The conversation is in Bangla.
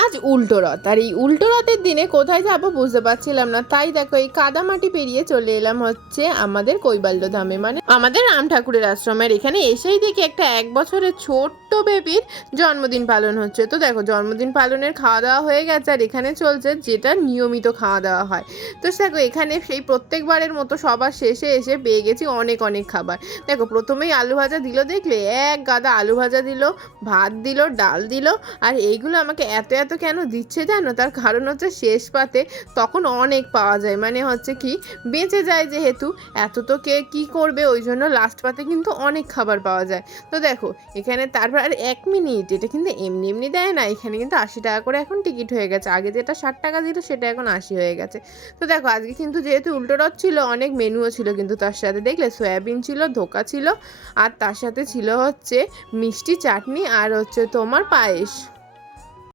আজ উল্টো রথ, আর এই উল্টো রথের দিনে কোথায় যাবো বুঝতে পারছিলাম না। তাই দেখো এই কাদামাটি পেরিয়ে চলে এলাম হচ্ছে আমাদের কৈবাল্য ধামে, মানে আমাদের রাম ঠাকুরের আশ্রমের। এখানে এসেই দেখি একটা 1 বছরের ছোট্ট বেবির জন্মদিন পালন হচ্ছে। তো দেখো জন্মদিন পালনের খাওয়া দাওয়া হয়ে গেছে, আর এখানে চলছে যেটা নিয়মিত খাওয়া দাওয়া হয়। তো দেখো এখানে সেই প্রত্যেকবারের মতো সবার শেষে এসে পেয়ে গেছি অনেক অনেক খাবার। দেখো প্রথমেই আলু ভাজা দিল, দেখলে এক গাদা আলু ভাজা দিল, ভাত দিল, ডাল দিল। আর এইগুলো আমাকে এত এত কেন দিচ্ছে জানো? তার কারণ হচ্ছে শেষ পাতে তখন অনেক পাওয়া যায়, মানে হচ্ছে কি বেঁচে যায় যেহেতু, এত তো কে কী করবে, ওই জন্য লাস্ট পাতে কিন্তু অনেক খাবার পাওয়া যায়। তো দেখো এখানে তারপর আর 1 মিনিট, এটা কিন্তু এমনি এমনি দেয় না, এখানে কিন্তু 80 টাকা করে এখন টিকিট হয়ে গেছে। আগে যেটা 60 টাকা দিল সেটা এখন 80 হয়ে গেছে। তো দেখো আজকে কিন্তু যেহেতু উল্টো রথ ছিল, অনেক মেনুও ছিল, কিন্তু তার সাথে দেখলে সয়াবিন ছিল, ধোকা ছিল, আর তার সাথে ছিল হচ্ছে মিষ্টি চাটনি, আর হচ্ছে তোমার পায়েস।